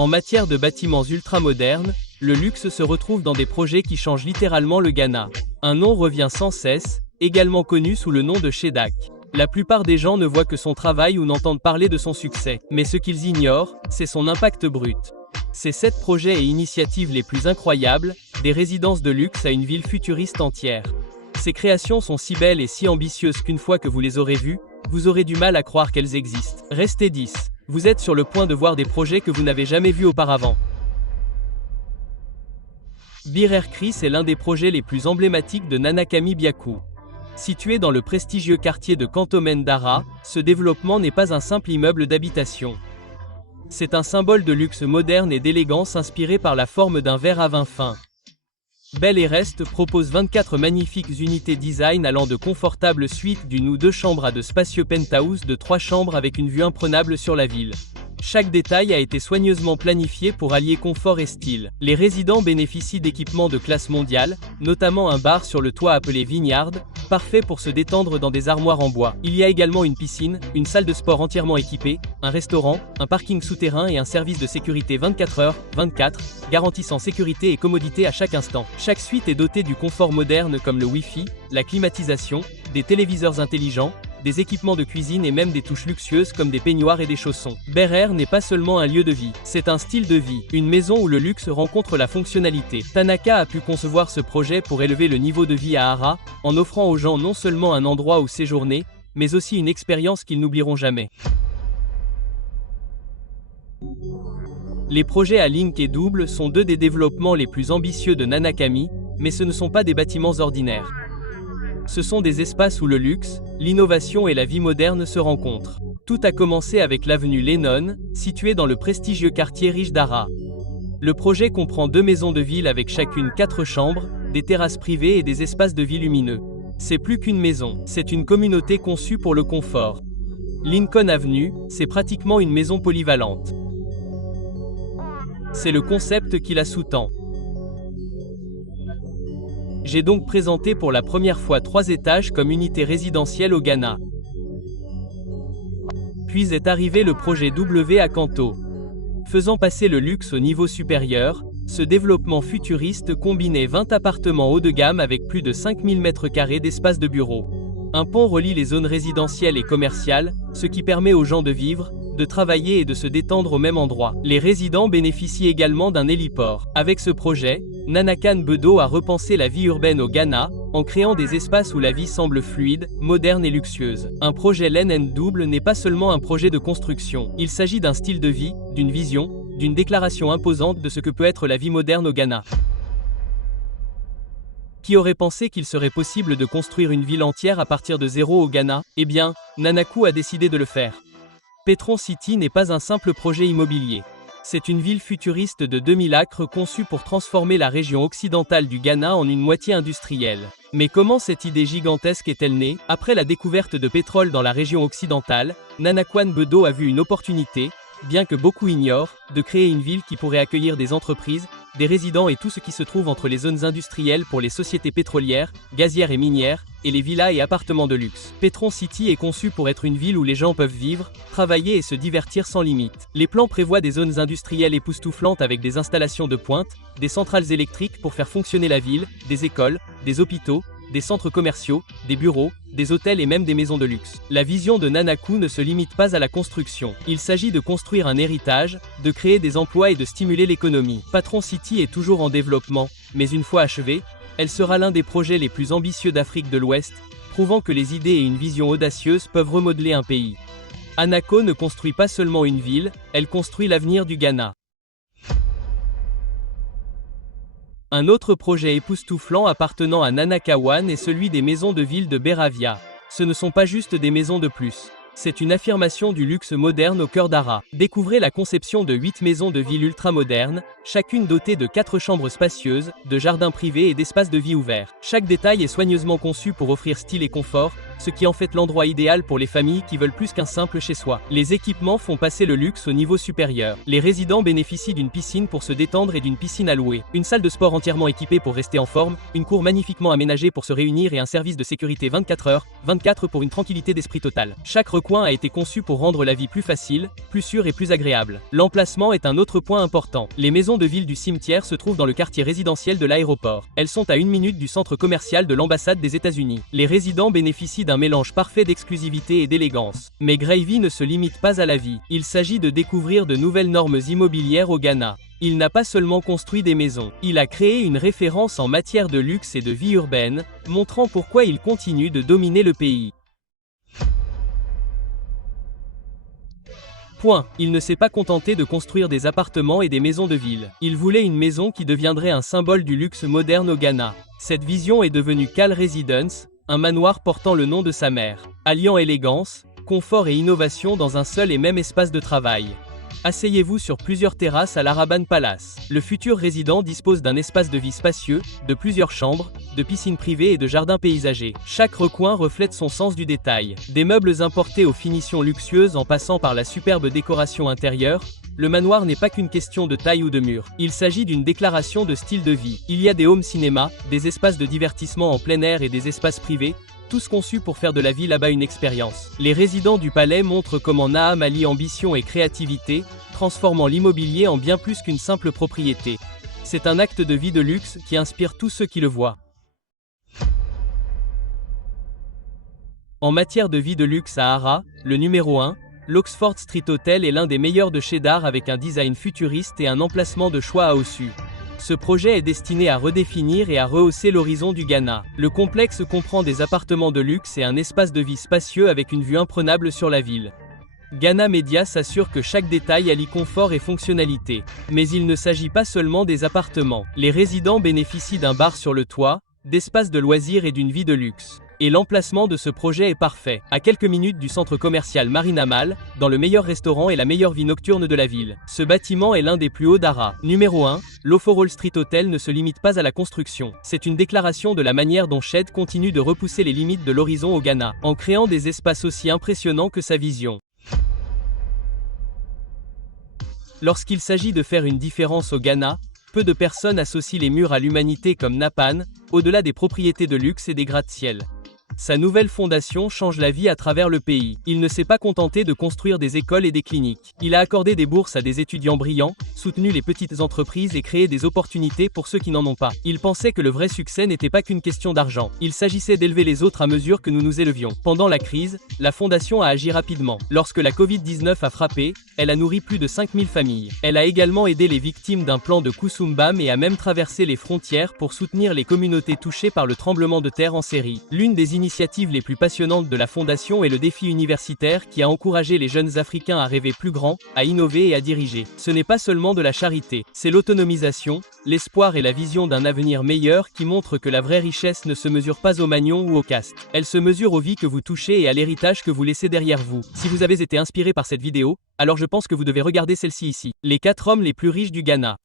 En matière de bâtiments ultramodernes, le luxe se retrouve dans des projets qui changent littéralement le Ghana. Un nom revient sans cesse, également connu sous le nom de Shedak. La plupart des gens ne voient que son travail ou n'entendent parler de son succès. Mais ce qu'ils ignorent, c'est son impact brut. Ces 7 projets et initiatives les plus incroyables, des résidences de luxe à une ville futuriste entière. Ces créations sont si belles et si ambitieuses qu'une fois que vous les aurez vues, vous aurez du mal à croire qu'elles existent. Restez 10. Vous êtes sur le point de voir des projets que vous n'avez jamais vus auparavant. Bir Air Chris est l'un des projets les plus emblématiques de Nanakami Byaku. Situé dans le prestigieux quartier de Cantonment Dara, ce développement n'est pas un simple immeuble d'habitation. C'est un symbole de luxe moderne et d'élégance inspiré par la forme d'un verre à vin fin. Bel et Rest propose 24 magnifiques unités design allant de confortables suites d'une ou 2 chambres à de spacieux penthouse de 3 chambres avec une vue imprenable sur la ville. Chaque détail a été soigneusement planifié pour allier confort et style. Les résidents bénéficient d'équipements de classe mondiale, notamment un bar sur le toit appelé Vineyard, parfait pour se détendre dans des armoires en bois. Il y a également une piscine, une salle de sport entièrement équipée, un restaurant, un parking souterrain et un service de sécurité 24h/24, garantissant sécurité et commodité à chaque instant. Chaque suite est dotée du confort moderne comme le Wi-Fi, la climatisation, des téléviseurs intelligents, des équipements de cuisine et même des touches luxueuses comme des peignoirs et des chaussons. Bir Air n'est pas seulement un lieu de vie, c'est un style de vie, une maison où le luxe rencontre la fonctionnalité. Tanaka a pu concevoir ce projet pour élever le niveau de vie à Hara, en offrant aux gens non seulement un endroit où séjourner, mais aussi une expérience qu'ils n'oublieront jamais. Les projets à Link et Double sont 2 des développements les plus ambitieux de Nanakami, mais ce ne sont pas des bâtiments ordinaires. Ce sont des espaces où le luxe, l'innovation et la vie moderne se rencontrent. Tout a commencé avec l'avenue Lennon, située dans le prestigieux quartier riche d'Hara. Le projet comprend 2 maisons de ville avec chacune 4 chambres, des terrasses privées et des espaces de vie lumineux. C'est plus qu'une maison, c'est une communauté conçue pour le confort. Lincoln Avenue, c'est pratiquement une maison polyvalente. C'est le concept qui la sous-tend. J'ai donc présenté pour la première fois 3 étages comme unité résidentielle au Ghana. Puis est arrivé le projet W à Kanto. Faisant passer le luxe au niveau supérieur, ce développement futuriste combinait 20 appartements haut de gamme avec plus de 5000 m² d'espace de bureau. Un pont relie les zones résidentielles et commerciales, ce qui permet aux gens de vivre, de travailler et de se détendre au même endroit. Les résidents bénéficient également d'un héliport. Avec ce projet, Nanakan Bedo a repensé la vie urbaine au Ghana, en créant des espaces où la vie semble fluide, moderne et luxueuse. Un projet Len and Double n'est pas seulement un projet de construction, il s'agit d'un style de vie, d'une vision, d'une déclaration imposante de ce que peut être la vie moderne au Ghana. Qui aurait pensé qu'il serait possible de construire une ville entière à partir de zéro au Ghana? Eh bien, Nanaku a décidé de le faire. Petron City n'est pas un simple projet immobilier. C'est une ville futuriste de 2000 acres conçue pour transformer la région occidentale du Ghana en une moitié industrielle. Mais comment cette idée gigantesque est-elle née? Après la découverte de pétrole dans la région occidentale, Nanakan Bedo a vu une opportunité, bien que beaucoup ignorent, de créer une ville qui pourrait accueillir des entreprises, des résidents et tout ce qui se trouve entre les zones industrielles pour les sociétés pétrolières, gazières et minières, et les villas et appartements de luxe. Petron City est conçu pour être une ville où les gens peuvent vivre, travailler et se divertir sans limite. Les plans prévoient des zones industrielles époustouflantes avec des installations de pointe, des centrales électriques pour faire fonctionner la ville, des écoles, des hôpitaux, des centres commerciaux, des bureaux, des hôtels et même des maisons de luxe. La vision de Nanaku ne se limite pas à la construction. Il s'agit de construire un héritage, de créer des emplois et de stimuler l'économie. Petron City est toujours en développement, mais une fois achevée, elle sera l'un des projets les plus ambitieux d'Afrique de l'Ouest, prouvant que les idées et une vision audacieuse peuvent remodeler un pays. Anako ne construit pas seulement une ville, elle construit l'avenir du Ghana. Un autre projet époustouflant appartenant à Nanakawan est celui des maisons de ville de Beravia. Ce ne sont pas juste des maisons de plus. C'est une affirmation du luxe moderne au cœur d'Hara. Découvrez la conception de 8 maisons de ville ultramodernes, chacune dotée de 4 chambres spacieuses, de jardins privés et d'espaces de vie ouverts. Chaque détail est soigneusement conçu pour offrir style et confort, ce qui en fait l'endroit idéal pour les familles qui veulent plus qu'un simple chez-soi. Les équipements font passer le luxe au niveau supérieur. Les résidents bénéficient d'une piscine pour se détendre et d'une piscine à louer, une salle de sport entièrement équipée pour rester en forme, une cour magnifiquement aménagée pour se réunir et un service de sécurité 24h/24 pour une tranquillité d'esprit totale. Chaque recoin a été conçu pour rendre la vie plus facile, plus sûre et plus agréable. L'emplacement est un autre point important. Les maisons de ville du cimetière se trouvent dans le quartier résidentiel de l'aéroport. Elles sont à 1 minute du centre commercial de l'ambassade des États-Unis. Les résidents bénéficient d'un mélange parfait d'exclusivité et d'élégance. Mais Gravy ne se limite pas à la vie. Il s'agit de découvrir de nouvelles normes immobilières au Ghana. Il n'a pas seulement construit des maisons, il a créé une référence en matière de luxe et de vie urbaine, montrant pourquoi il continue de dominer le pays. Il ne s'est pas contenté de construire des appartements et des maisons de ville. Il voulait une maison qui deviendrait un symbole du luxe moderne au Ghana. Cette vision est devenue Cal Residence, un manoir portant le nom de sa mère, alliant élégance, confort et innovation dans un seul et même espace de travail. Asseyez-vous sur plusieurs terrasses à l'Araban Palace. Le futur résident dispose d'un espace de vie spacieux, de plusieurs chambres, de piscines privées et de jardins paysagers. Chaque recoin reflète son sens du détail. Des meubles importés aux finitions luxueuses en passant par la superbe décoration intérieure, le manoir n'est pas qu'une question de taille ou de mur. Il s'agit d'une déclaration de style de vie. Il y a des home cinéma, des espaces de divertissement en plein air et des espaces privés, tous conçus pour faire de la vie là-bas une expérience. Les résidents du palais montrent comment Naham allie ambition et créativité, transformant l'immobilier en bien plus qu'une simple propriété. C'est un acte de vie de luxe qui inspire tous ceux qui le voient. En matière de vie de luxe à Harare, le numéro 1, l'Oxford Street Hotel est l'un des meilleurs de Cheddar avec un design futuriste et un emplacement de choix à Osu. Ce projet est destiné à redéfinir et à rehausser l'horizon du Ghana. Le complexe comprend des appartements de luxe et un espace de vie spacieux avec une vue imprenable sur la ville. Ghana Media s'assure que chaque détail allie confort et fonctionnalité. Mais il ne s'agit pas seulement des appartements. Les résidents bénéficient d'un bar sur le toit, d'espaces de loisirs et d'une vie de luxe. Et l'emplacement de ce projet est parfait, à quelques minutes du centre commercial Marina Mall, dans le meilleur restaurant et la meilleure vie nocturne de la ville. Ce bâtiment est l'un des plus hauts d'Harare. Numéro 1, l'Oforol Street Hotel ne se limite pas à la construction. C'est une déclaration de la manière dont Shed continue de repousser les limites de l'horizon au Ghana, en créant des espaces aussi impressionnants que sa vision. Lorsqu'il s'agit de faire une différence au Ghana, peu de personnes associent les murs à l'humanité comme Napan, au-delà des propriétés de luxe et des gratte-ciel. Sa nouvelle fondation change la vie à travers le pays. Il ne s'est pas contenté de construire des écoles et des cliniques. Il a accordé des bourses à des étudiants brillants, soutenu les petites entreprises et créé des opportunités pour ceux qui n'en ont pas. Il pensait que le vrai succès n'était pas qu'une question d'argent. Il s'agissait d'élever les autres à mesure que nous nous élevions. Pendant la crise, la fondation a agi rapidement. Lorsque la Covid-19 a frappé, elle a nourri plus de 5000 familles. Elle a également aidé les victimes d'un plan de Kusumbam et a même traversé les frontières pour soutenir les communautés touchées par le tremblement de terre en série. L'une des initiatives les plus passionnantes de la Fondation est le défi universitaire qui a encouragé les jeunes Africains à rêver plus grand, à innover et à diriger. Ce n'est pas seulement de la charité, c'est l'autonomisation, l'espoir et la vision d'un avenir meilleur qui montrent que la vraie richesse ne se mesure pas au magnon ou au caste. Elle se mesure aux vies que vous touchez et à l'héritage que vous laissez derrière vous. Si vous avez été inspiré par cette vidéo, alors je pense que vous devez regarder celle-ci ici. Les 4 hommes les plus riches du Ghana.